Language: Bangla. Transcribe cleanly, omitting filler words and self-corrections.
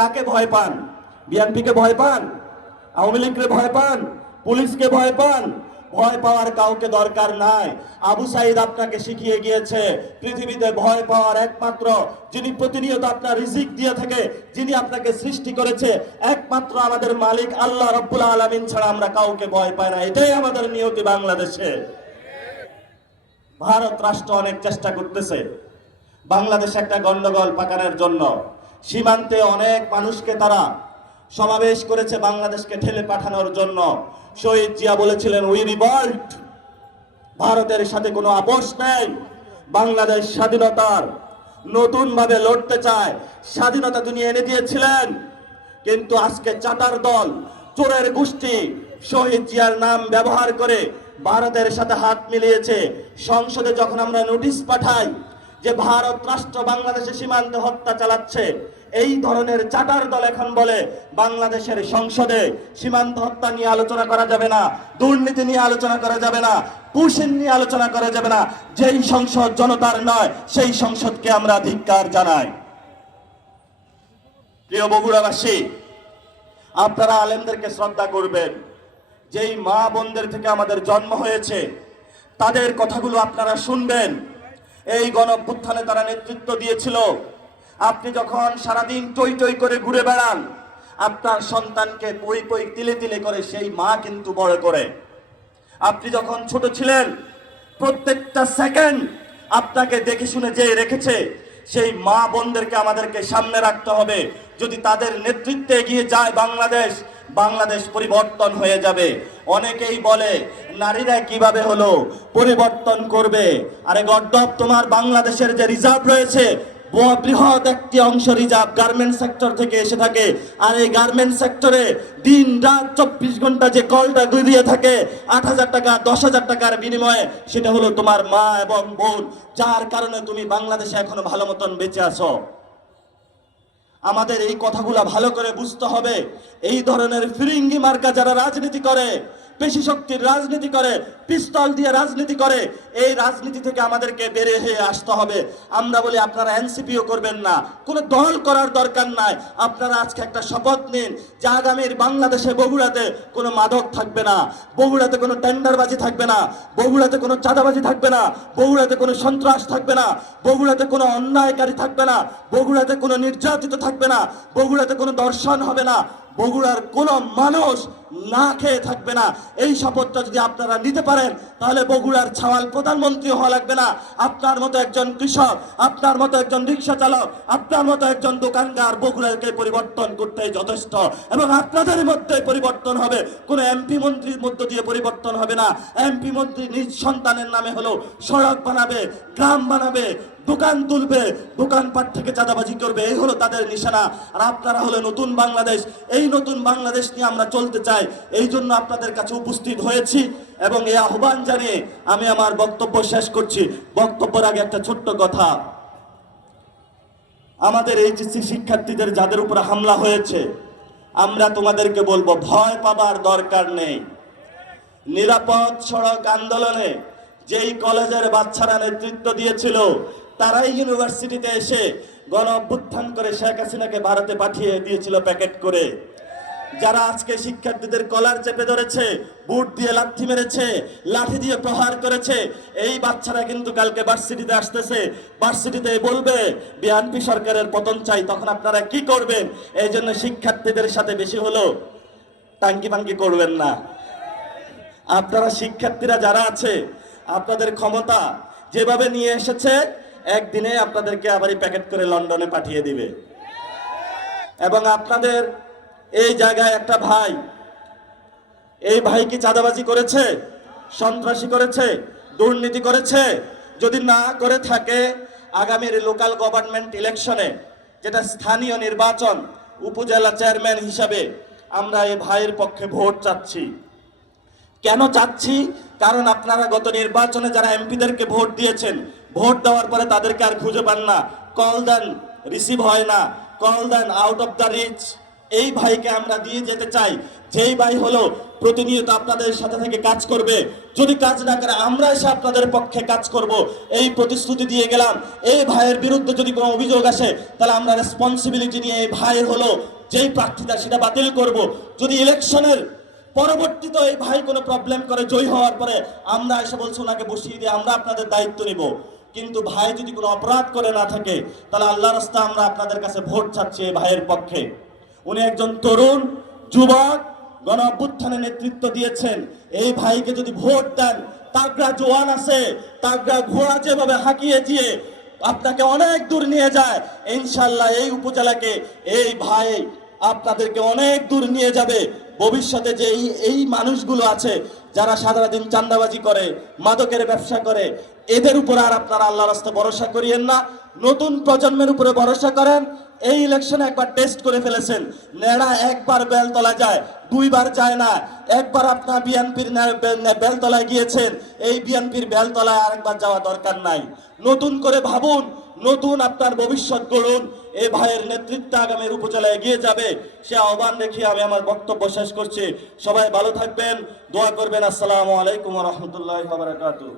কাকে ভয় পান? বিএনপিকে ভয় পান? আওয়ামী লীগকে ভয় পান? পুলিশকে ভয় পান? ভয় পাওয়ার কাউকে দরকার নাই। আবু সাইদ আপনাকে শিখিয়ে গিয়েছে পৃথিবীতে ভয় পাওয়ার একমাত্র যিনি প্রতিনিয়ত আপনার রিজিক দিয়ে থাকে, যিনি আপনাকে সৃষ্টি করেছে, একমাত্র আমাদের মালিক আল্লাহ রাব্বুল আলামিন ছাড়া আমরা কাউকে ভয় পাই না। এটাই আমাদের নিয়তি বাংলাদেশে। ভারত রাষ্ট্র অনেক চেষ্টা করতেছে বাংলাদেশে একটা গন্ডগোল পাকানোর জন্য। সীমান্তে অনেক মানুষকে তারা সমাবেশ করেছে বাংলাদেশকে ঠেলে পাঠানোর জন্য। শহীদ জিয়া বলেছিলেন, উই রিভল্ট, ভারতের সাথে কোনো আপোষ নেই, বাংলাদেশ স্বাধীনতার নতুন ভাবে লড়তে চায়। স্বাধীনতা তিনি এনে দিয়েছিলেন, কিন্তু আজকে চাটার দল, চোরের গোষ্ঠী শহীদ জিয়ার নাম ব্যবহার করে ভারতের সাথে হাত মিলিয়েছে। সংসদে যখন আমরা নোটিশ পাঠাই যে ভারত রাষ্ট্র বাংলাদেশের সীমান্তে হত্যা চালাচ্ছে, এই ধরনের চাটার দল এখন বলে বাংলাদেশের সংসদে সীমান্ত হত্যা নিয়ে আলোচনা করা যাবে না, দুর্নীতি নিয়ে আলোচনা করা যাবে না, পুশিন নিয়ে আলোচনা করা যাবে না। যেই সংসদ জনতার নয়, সেই সংসদকে আমরা ধিক্কার জানাই। প্রিয় বগুড়াবাসী, আপনারা আলেমদেরকে শ্রদ্ধা করবেন। যেই মা বোনদের থেকে আমাদের জন্ম হয়েছে, তাদের কথাগুলো আপনারা শুনবেন। এই গণঅভ্যুত্থানে তারা নেতৃত্ব দিয়েছিল। আপনি যখন সারাদিন টই টই করে ঘুরে বেড়ান, আপনার সন্তানকে পই পই তিলে তিলে করে সেই মা কিন্তু বড় করে। আপনি যখন ছোট ছিলেন, প্রত্যেকটা সেকেন্ড আপনাকে দেখে শুনে যে রেখেছে, সেই মা বোনদেরকে আমাদেরকে সামনে রাখতে হবে। যদি তাদের নেতৃত্বে এগিয়ে যায় বাংলাদেশ, বাংলাদেশ পরিবর্তন হয়ে যাবে। অনেকেই বলে নারীরা কিভাবে হলো পরিবর্তন করবে। আরে গর্দব, তোমার বাংলাদেশের যে রিজার্ভ রয়েছে, বৃহৎ একটি অংশ রিজার্ভ গার্মেন্টস সেক্টর থেকে এসে থাকে। আর এই গার্মেন্টস সেক্টরে দিন রাত 24 ঘন্টা যে কলটা গড়িয়ে থাকে 8,000 টাকা 10,000 টাকার বিনিময়ে, সেটা হলো তোমার মা এবং বোন, যার কারণে তুমি বাংলাদেশে এখনো ভালো মতন বেঁচে আছো। আমাদের এই কথাগুলা ভালো করে বুঝতে হবে। এই ধরনের ফিরিঙ্গি মার্কা যারা রাজনীতি করে, পেশি শক্তির রাজনীতি করে, পিস্তল দিয়ে রাজনীতি করে, এই রাজনীতি থেকে আমাদেরকে বের হয়ে আসতে হবে। আমরা বলি আপনারা এনসিপিও করবেন না, কোনো দল করার দরকার নাই। আপনারা আজকে একটা শপথ নিন যে আগামীর বাংলাদেশে বগুড়াতে কোনো মাদক থাকবে না, বগুড়াতে কোনো টেন্ডারবাজি থাকবে না, বগুড়াতে কোনো চাঁদাবাজি থাকবে না, বগুড়াতে কোনো সন্ত্রাস থাকবে না, বগুড়াতে কোনো অন্যায়কারী থাকবে না, বগুড়াতে কোনো নির্যাতিত থাকবে না, বগুড়াতে কোনো দর্শন হবে না, বগুড়ার কোনো মানুষ না খেয়ে থাকবে না। এই শপথটা যদি আপনারা নিতে পারেন, তাহলে বগুড়ার ছাওয়াল প্রধানমন্ত্রী হওয়া লাগবে না। আপনার মতো একজন কৃষক, আপনার মতো একজন রিক্সা চালক, আপনার মতো একজন দোকানদার বগুড়াকে পরিবর্তন করতে যথেষ্ট। এবং আপনাদের মধ্যে পরিবর্তন হবে, কোনো এমপি মন্ত্রীর মধ্য দিয়ে পরিবর্তন হবে না। এমপি মন্ত্রী নিজ সন্তানের নামে হলো সড়ক বানাবে, গ্রাম বানাবে, দোকান তুলবে, দোকানপাট থেকে চাঁদাবাজি করবে, এই হলো তাদের নিশানা। আর আপনারা হলো নতুন বাংলাদেশ। এই নতুন বাংলাদেশ নিয়ে আমরা চলতে চাই, এই জন্য আপনাদের কাছে উপস্থিত হয়েছি এবং এই আহ্বান জানিয়ে আমি আমার বক্তব্য শেষ করছি। বক্তব্যের আগে একটা ছোট্ট কথা, আমাদের এইচএসসি শিক্ষার্থীদের যাদের উপর হামলা হয়েছে, আমরা তোমাদেরকে বলবো ভয় পাবার দরকার নেই। নিরাপদ সড়ক আন্দোলনে যেই কলেজের বাচ্চারা নেতৃত্ব দিয়েছিল, তারাই ইউনিভার্সিটিতে এসে গণ অভ্যুত্থান করে শেখ হাসিনাকে ভারতে পাঠিয়ে দিয়েছিল প্যাকেট করে। যারা আজকে শিক্ষার্থীদের কলার চেপে ধরেছে, বুট দিয়ে লাঠি মেরেছে, লাঠি দিয়ে প্রহার করেছে, এই বাচ্চারা কিন্তু কালকে ভার্সিটিতে আসতেছে, ভার্সিটিতে বলবে বিএনপি সরকারের পতন চাই। তখন আপনারা কি করবেন? এই জন্য শিক্ষার্থীদের সাথে বেশি হলো টাঙ্কি পাঙ্কি করবেন না। আপনারা শিক্ষার্থীরা যারা আছে, আপনাদের ক্ষমতা যেভাবে নিয়ে এসেছে, একদিনে আপনাদেরকে আবারই প্যাকেট করে লন্ডনে পাঠিয়ে দিবে। এবং আপনাদের এই জায়গায় একটা ভাই, এই ভাই কি চাঁদাবাজি করেছে, সন্ত্রাসী করেছে, দুর্নীতি করেছে? যদি না করে থাকে, আগামীর লোকাল গভর্নমেন্ট ইলেকশনে, যেটা স্থানীয় নির্বাচন, উপজেলা চেয়ারম্যান হিসাবে আমরা এই ভাইয়ের পক্ষে ভোট চাচ্ছি। কেন চাচ্ছি? কারণ আপনারা গত নির্বাচনে যারা এমপিদেরকে ভোট দিয়েছেন, ভোট দেওয়ার পরে তাদেরকে আর খুঁজে পান না, কল দেন রিসিভ হয় না, কল দেন আউট অফ দ্য রিচ, এই ভাইকে আমরা দিয়ে যেতে চাই, যেই ভাই হলো প্রতিনিয়ত আপনাদের সাথে থেকে কাজ করবে। যদি কাজ না করে আমরা এসে আপনাদের পক্ষে কাজ করব, এই প্রতিশ্রুতি দিয়ে গেলাম। এই ভাইয়ের বিরুদ্ধে যদি কোনো অভিযোগ আসে তাহলে আমরা রেসপন্সিবিলিটি নিয়ে এই ভাইয়ের হলো যেই প্রার্থীটা সেটা বাতিল করব। যদি ইলেকশনের পরবর্তীতে এই ভাই কোনো প্রবলেম করে জয়ী হওয়ার পরে আমরা এসে বলছি ওনাকে বসিয়ে দিয়ে আমরা আপনাদের দায়িত্ব নিব। কিন্তু ভাই যদি কোনো অপরাধ করে না থাকে তাহলে আল্লাহর রাস্তা আমরা আপনাদের কাছে ভোট চাচ্ছি এই ভাইয়ের পক্ষে। উনি একজন তরুণ যুবক, গণ অভ্যুত্থানে নেতৃত্ব দিয়েছেন। এই ভাইকে যদি ভোট দেন, তাগড়া জওয়ান আছে, তাগড়া ঘোড়া যেভাবে হাঁকিয়ে দিয়ে আপনাকে অনেক দূর নিয়ে যায়, ইনশাল্লাহ এই উপজেলাকে এই ভাই আপনাদেরকে অনেক দূর নিয়ে যাবে। ভবিষ্যতে যে এই মানুষগুলো আছে যারা সারাদিন চাঁদাবাজি করে, মাদকের ব্যবসা করে, এদের উপর আর আপনারা আল্লাহর রাস্তায় ভরসা করিয়েন না, নতুন প্রজন্মের উপরে ভরসা করেন। এই ইলেকশনে একবার টেস্ট করে ফেলেছেন, নেড়া একবার বেলতলা যায়, দুইবার যায় না। একবার আপনার বিএনপির বেলতলায় গিয়েছেন, এই বিএনপির বেলতলায় আরেকবার যাওয়া দরকার নাই। নতুন করে ভাবুন, নতুন আপনার ভবিষ্যৎ গড়ুন। এই ভাইয়ের নেতৃত্বে আগামীর উপজেলায় এগিয়ে যাবে, সে আহ্বান রেখে আমি আমার বক্তব্য শেষ করছি। সবাই ভালো থাকবেন, দোয়া করবেন। আসসালামু আলাইকুম ওয়া রাহমাতুল্লাহি ওয়া বারাকাতুহু।